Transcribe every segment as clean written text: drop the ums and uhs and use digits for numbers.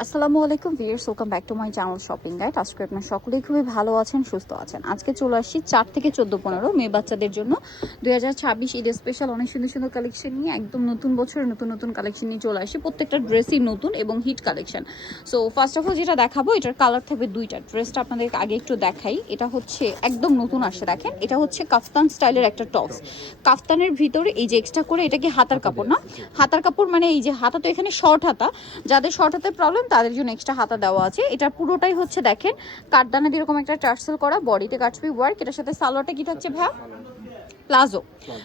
আসসালামু আলাইকুম viewers, welcome back to my channel shopping guide. আজকে আপনারা সকলেই খুবই ভালো আছেন, সুস্থ আছেন। আজকে চলে আসছি 4 থেকে 14-15 মেয়ে বাচ্চাদের জন্য 2026 ঈদ স্পেশাল অনেক সুন্দর সুন্দর কালেকশন নিয়ে, একদম নতুন বছরের নতুন নতুন কালেকশন নিয়ে চলে আসি। প্রত্যেকটা ড্রেসই নতুন এবং hit collection. So first of all যেটা দেখাবো, এটার কালার থাকবে দুইটা। ড্রেসটা আপনাদের আগে একটু দেখাই। এটা হচ্ছে একদম নতুন আসছে, দেখেন। এটা হচ্ছে কাফতান স্টাইলের একটা টপস। কাফতানের ভিতরে এই যে এক্সট্রা করে, এটা কি হাতার কাপড় না? হাতার কাপড় মানে এই যে হাতা, তো এখানে শর্ট হাতা, যাদের শর্ট হাতে প্রবলেম তাদের জন্য এক্সট্রা হাতা দেওয়া আছে। এটা পুরোটাই হচ্ছে দেখেন কাঠদানা দিয়ে এরকম একটা টার্সেল করা, বডিতে কাটছবি ওয়ার্ক। এটার সাথে সালোয়ারটা কি থাকছে ভাইয়া? প্লাজো।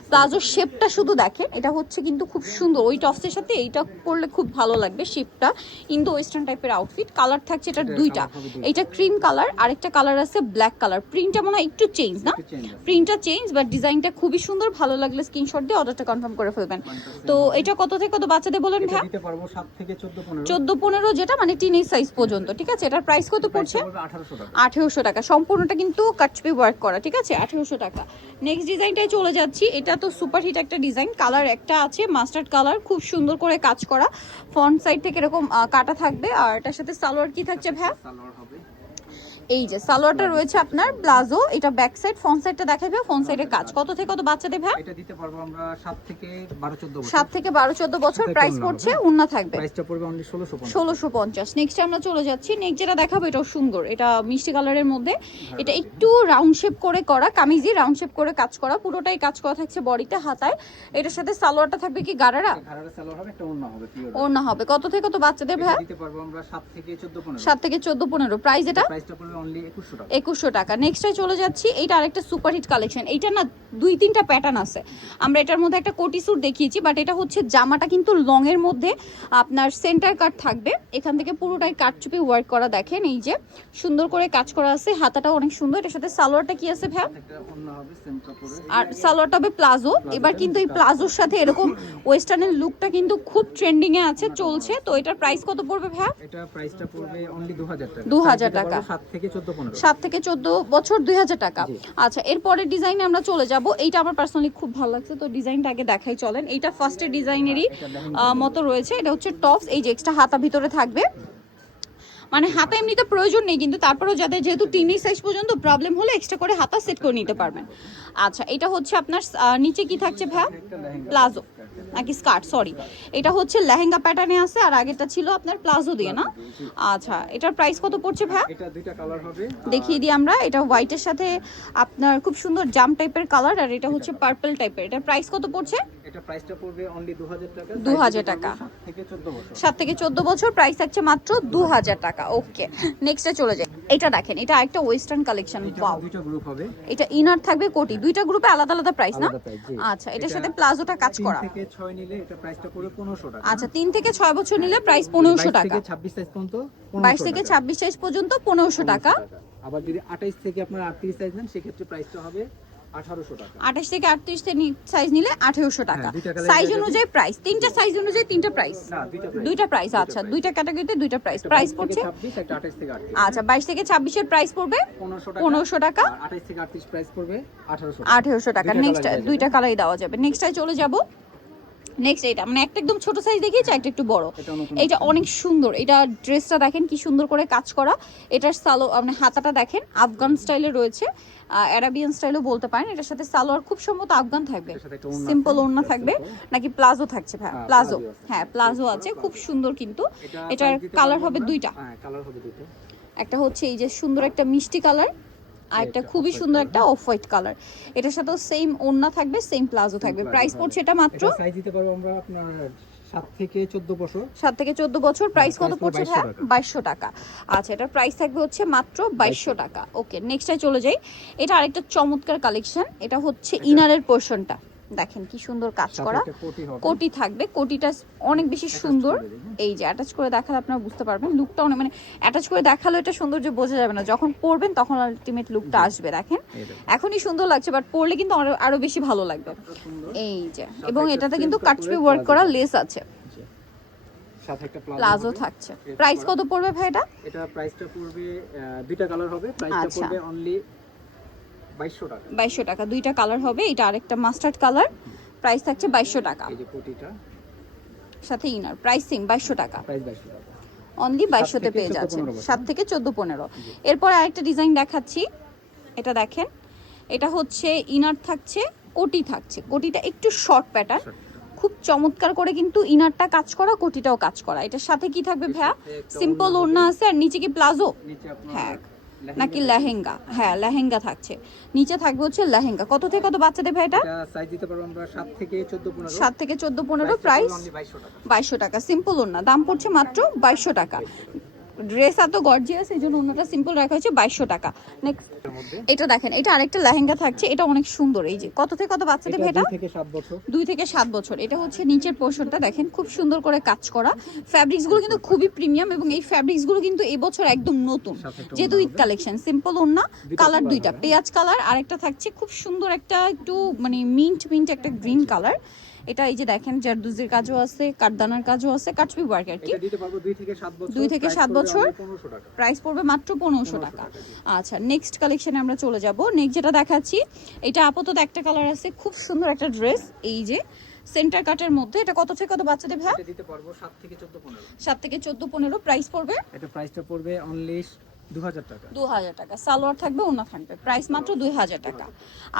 প্লাজো শেপটা শুধু দেখেন, এটা হচ্ছে কিন্তু খুব সুন্দর। ওই টপসের সাথে এইটা পরলে খুব ভালো লাগবে শেপটা। ইন্দো ওয়েস্টার্ন টাইপের আউটফিট। কালার থাকছে এটার দুইটা, এইটা ক্রিম কালার, আরেকটা কালার আছে ব্ল্যাক কালার। প্রিন্টটা মনে হয় একটু চেঞ্জ না? প্রিন্টটা চেঞ্জ, বাট ডিজাইনটা খুবই সুন্দর। ভালো লাগলে স্ক্রিনশট দিয়ে অর্ডারটা কনফার্ম করে ফেলবেন। তো এটা কত থেকে কত বাচ্চাদের বলেন ভাই? দিতে পারবো 7 থেকে 14 14-15, যেটা মানে টিনেজ সাইজ পর্যন্ত। ঠিক আছে, এটার প্রাইস কত পড়ছে? 1800 টাকা। সম্পূর্ণটা কিন্তু কাটছবি ওয়ার্ক করা। ঠিক আছে, 1800 টাকা। নেক্সট ডিজাইনটাই চলে যাচ্ছি। এটা তো সুপার হিট একটা ডিজাইন। কালার একটা আছে মাস্টার্ড কালার, খুব সুন্দর করে কাজ করা। ফ্রন্ট সাইড থেকে এরকম কাটা থাকবে। আর এটার সাথে সালোয়ার কি থাকছে ভাই? এই যে সালোয়ারটা রয়েছে আপনার প্লাজো। এটা ব্যাক সাইড, ফ্রন্ট সাইডটা দেখাবে। ফ্রন্ট সাইডের কাজ কত থেকে কত বাচ্চাদের ভাই? এটা দিতে পারবো আমরা 7 থেকে 12 14 বছর। 7 থেকে 12-14 বছর। প্রাইস পড়ছে, ওন্না থাকবে প্রাইসটা পড়বে অনলি 1650। নেক্সট আমরা চলে যাচ্ছি। নেক্সট যেটা দেখাবো, এটাও সুন্দর। এটা মিষ্টি কালারের মধ্যে। এটা একটু রাউন্ড শেপ করে করা, কামিজি রাউন্ড শেপ করে কাজ করা, পুরোটাই কাজ করা থাকছে বডিতে, হাতায়। এটার সাথে সালোয়ারটা থাকবে কি গারারা? গারারা সালোয়ার হবে, একটা ওড়না হবে পিওর। ওড়না হবে। কত থেকে কত বাচ্চাদের ভাই? দিতে পারবো আমরা 7 থেকে 14 15। 7 থেকে 14-15। প্রাইস এটা প্রাইসটা পড়বে অনলি 2100 টাকা। 2100 টাকা। নেক্সটে চলে যাচ্ছি। এইটা আরেকটা সুপার হিট কালেকশন। এইটা না 2-3টা প্যাটার্ন আছে। আমরা এটার মধ্যে একটা কোটি স্যুট দেখিয়েছি, বাট এটা হচ্ছে জামাটা কিন্তু লং এর মধ্যে আপনার সেন্টার কাট থাকবে। এখান থেকে পুরোটাই কাটচুপি ওয়ার্ক করা, দেখেন এই যে সুন্দর করে কাজ করা আছে। হাতাটাও অনেক সুন্দর। এটার সাথে সালোয়ারটা কি আছে ভাই? একটা ওড়না হবে সেম কাপড়ের, আর সালোয়ারটা হবে প্লাজো। এবার কিন্তু এই প্লাজোর সাথে এরকম ওয়েস্টার্নের লুকটা কিন্তু খুব ট্রেন্ডিং এ আছে, চলছে। তো এটার প্রাইস কত পড়বে ভাই? এটা প্রাইসটা পড়বে অনলি 2000 টাকা। 2000 টাকা। 7 থেকে 14 15। 7 থেকে 14 বছর 2000 টাকা। আচ্ছা, এরপরের ডিজাইনে আমরা চলে যাব। এইটা আমার পার্সোনালি খুব ভালো লাগছে, তো ডিজাইনটা আগে দেখাই চলেন। এইটা ফার্স্টের ডিজাইনেরই মতো রয়েছে। এটা হচ্ছে টপস। এই যে এক্সট্রা হাতা ভিতরে থাকবে, মানে হাতা এমনিতে প্রয়োজন নেই, কিন্তু তারপরেও যাদের যেহেতু টিনেজ সাইজ পর্যন্ত প্রবলেম হলে এক্সট্রা করে হাতা সেট করে নিতে পারবেন। আচ্ছা, এটা হচ্ছে আপনার নিচে কি থাকছে ভাই? প্লাজো নাকি স্কার্ট? সরি, এটা হচ্ছে লেহেঙ্গা প্যাটার্নে আছে, আর আগেরটা ছিল আপনার প্লাজো দিয়ে না? আচ্ছা, এটার প্রাইস কত পড়ছে ভাই? এটা দুইটা কালার হবে, দেখিয়ে দিই আমরা। এটা হোয়াইটের সাথে আপনার খুব সুন্দর জাম টাইপের কালার, আর এটা হচ্ছে পার্পল টাইপের। এটার প্রাইস কত পড়ছে? এটা প্রাইসটা পড়বে অনলি 2000 টাকা। 2000 টাকা। 7 থেকে 14 বছর। 7 থেকে 14 বছর। প্রাইস থাকছে মাত্র 2000 টাকা। ওকে, নেক্সটে চলে যাই। এটা দেখেন, এটা একটা ওয়েস্টার্ন কালেকশন। ওয়াও, দুটো গ্রুপ হবে। এটা ইনার থাকবে কোটি। দুইটা গ্রুপে আলাদা আলাদা প্রাইস না? আলাদা প্রাইস, জি। আচ্ছা, এটার সাথে প্লাজোটা কাজ করা। 3 থেকে 6 নিলে এটা প্রাইসটা পড়বে 1500 টাকা। আচ্ছা, 3 থেকে 6 বছর নিলে প্রাইস 1500 টাকা। 22 থেকে 26 সাইজ পর্যন্ত 22 থেকে 26 সাইজ পর্যন্ত 1500 টাকা। আবার যদি 28 থেকে আপনার 38 সাইজ নেন, সেক্ষেত্রে প্রাইসটা হবে 1800 টাকা। 28 থেকে 38 সাইজ নিলে 1800 টাকা। দুইটা কালার সাইজ অনুযায়ী প্রাইস, তিনটা সাইজ অনুযায়ী তিনটা প্রাইস। না, দুইটা প্রাইস। আচ্ছা, দুইটা ক্যাটাগরিতে দুইটা প্রাইস। প্রাইস পড়ছে 26, একটা 28 থেকে 38। আচ্ছা, 22 থেকে 26 এর প্রাইস পড়বে 1500 টাকা। আর 28 থেকে 38 প্রাইস পড়বে 1800 টাকা। 1800 টাকা। নেক্সট দুইটা কালারই দেওয়া যাবে। নেক্সটটাই চলে যাব। নেক্সট এটা মানে একটা একদম ছোট সাইজ দেখিয়েছি, একটা একটু বড়। এটা অনেক সুন্দর। এটা ড্রেসটা দেখেন কি সুন্দর করে কাজ করা। এটার মানে হাতাটা দেখেন আফগান স্টাইলে রয়েছে, অ্যারাবিয়ান স্টাইলও বলতে পারেন। এটার সাথে সালোয়ার খুব সম্ভবত আফগান থাকবে, সিম্পল ওড়না থাকবে নাকি প্লাজো থাকছে ভাই? প্লাজো, হ্যাঁ প্লাজো আছে, খুব সুন্দর। কিন্তু এটার কালার হবে দুইটা। হ্যাঁ, কালার হবে দুটো। একটা হচ্ছে এই যে সুন্দর একটা মিষ্টি কালার, আর একটা খুবই সুন্দর একটা অফ হোয়াইট কালার। এটার সাথেও সেম ওড়না থাকবে, সেম প্লাজো থাকবে। প্রাইস পড়ছে এটা মাত্র, এটা সাইজ দিতে পারবো আমরা আপনার 7 থেকে 14 বছর। 7 থেকে 14 বছর। প্রাইস কত পড়ছে ভাই? 2200 টাকা। আচ্ছা, এটার প্রাইস থাকবে হচ্ছে মাত্র 2200 টাকা। ওকে, নেক্সটে চলে যাই। এটা আরেকটা চমৎকার কালেকশন। এটা হচ্ছে ইনারের পোরশনটা দেখেন কি সুন্দর কাজ করা, কোটি থাকবে। কোটিটা অনেক বেশি সুন্দর। এই যে অ্যাটাচ করে দেখালে আপনারা বুঝতে পারবেন লুকটা অনেক, মানে অ্যাটাচ করে দেখালে এটা সৌন্দর্য বোঝা যাবে না, যখন পরবেন তখন আলটিমেট লুকটা আসবে। দেখেন এখনই সুন্দর লাগছে, বাট পরলে কিন্তু আরো বেশি ভালো লাগবে। এই যে, এবং এটাতে কিন্তু কাটছবি ওয়ার্ক করা লেস আছে, সাথে একটা প্লাজো থাকছে। প্রাইস কত পড়বে ভাই এটা? এটা প্রাইসটা পড়বে, দুইটা কালার হবে, প্রাইসটা পড়বে অনলি 2200 টাকা। 2200 টাকা। দুইটা কালার হবে। এটা আরেকটা মাস্টার্ড কালার। প্রাইস থাকছে 2200 টাকা। এই যে কোটিটা সাথে ইনার, প্রাইস সেম 2200 টাকা। প্রাইস 2200 টাকা। অনলি 2200 তে থেকে পেয়ে 14-15 যাচ্ছেন, বছর। 7 থেকে 14-15। এরপর আরেকটা ডিজাইন দেখাচ্ছি, এটা দেখেন, এটা হচ্ছে ইনার থাকছে, কোটি থাকছে, কোটিটা একটু শর্ট প্যাটার্ন, খুব চমৎকার করে কিন্তু ইনারটা কাজ করা, কোটিটাও কাজ করা। এটার সাথে কি থাকবে ভাইয়া? সিম্পল ওড়না আছে, আর নিচে কি প্লাজো? নিচে আপনার হ্যাঁ, নাকি লেহেঙ্গা? হ্যাঁ, লেহেঙ্গা থাকছে, নিচে থাকবে হচ্ছে লেহেঙ্গা। কত থেকে কত বাচ্চাদের ভাই এটা? এটা সাইজ দিতে পারবো আমরা 7 থেকে 14-15। 7 থেকে 14-15, প্রাইস অনলি 2200 টাকা। 2200 টাকা। সিম্পল ওড়না, দাম পড়ছে মাত্র 2200 টাকা। ড্রেস এত গর্জিয়াস, এই জন্য ওড়নাটা সিম্পল রাখা হয়েছে 2200 টাকা। নেক্সট এর মধ্যে এটা দেখেন, এটা আরেকটা লেহেঙ্গা থাকছে, এটা অনেক সুন্দর। এই যে কত থেকে কত বাচ্চাদের ভাই এটা? 2 থেকে 7 বছর। 2 থেকে 7 বছর। এটা হচ্ছে নিচের পোর্শনটা দেখেন, খুব সুন্দর করে কাজ করা। ফ্যাব্রিক্সগুলো কিন্তু খুবই প্রিমিয়াম, এবং এই ফ্যাব্রিক্সগুলো কিন্তু এই বছর একদম নতুন, সাথে একটা যেহেতু ওড়না ঈদ হবে। কালেকশন। সিম্পল ওড়না, দুইটা কালার colour দুইটা, হবে। পেঁয়াজ কালার, আরেকটা থাকছে খুব সুন্দর একটা একটু মানে মিন্ট মিন্ট একটা গ্রিন কালার। এটা এই যে দেখেন, জারদুজির কাজও আছে, কাঠদানার কাজও আছে, কাটবি ওয়ার্ক আর কি। এটা দিতে পারবো 2 থেকে 7 বছর। 2 থেকে 7 বছর, 1500 টাকা। প্রাইস পড়বে মাত্র 1500 টাকা। আচ্ছা, নেক্সট কালেকশনে আমরা চলে যাব। নেক্সট যেটা দেখাচ্ছি, এটা আপাতত একটা কালার আছে, খুব সুন্দর একটা ড্রেস, এই যে সেন্টার কাটের মধ্যে। এটা কত থেকে কত বাচ্চাদের ভাই? এটা দিতে পারবো 7 থেকে 14-15। 7 থেকে 14-15, প্রাইস পড়বে এটা প্রাইসটা পড়বে অনলি 2000 টাকা। 2000 টাকা। সালোয়ার থাকবে, ওড়না থাকবে, প্রাইস মাত্র 2000 টাকা।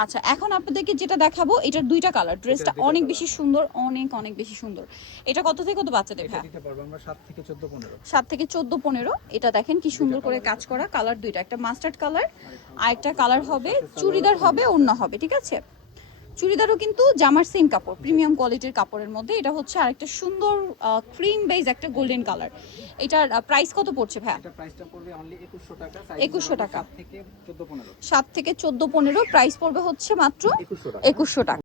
আচ্ছা, এখন আপনাদেরকে যেটা দেখাবো, এটার দুইটা কালার, ড্রেসটা অনেক বেশি সুন্দর, অনেক অনেক বেশি সুন্দর। এটা কত থেকে কত বাচ্চাদের এটা ভাই? দিতে পারবো আমরা 7 থেকে 14-15। 7 থেকে 14-15। এটা দেখেন কি সুন্দর করে কাজ করা, কালার দুইটা, একটা মাস্টার্ড কালার আর একটা কালার হবে চুড়িদার হবে, ওড়না হবে, ঠিক আছে? চুড়িদারও কিন্তু জামার সেম কাপড়, প্রিমিয়াম কোয়ালিটির কাপড়ের মধ্যে। এটা হচ্ছে আরেকটা সুন্দর ক্রিম বেজ, একটা গোল্ডেন কালার। এটার প্রাইস কত পড়ছে ভাই? এটা প্রাইসটা পড়বে অনলি 2100 টাকা। 2100 টাকা। 7 থেকে 14-15। 7 থেকে 14-15, প্রাইস পড়বে হচ্ছে মাত্র 2100 টাকা। 2100 টাকা।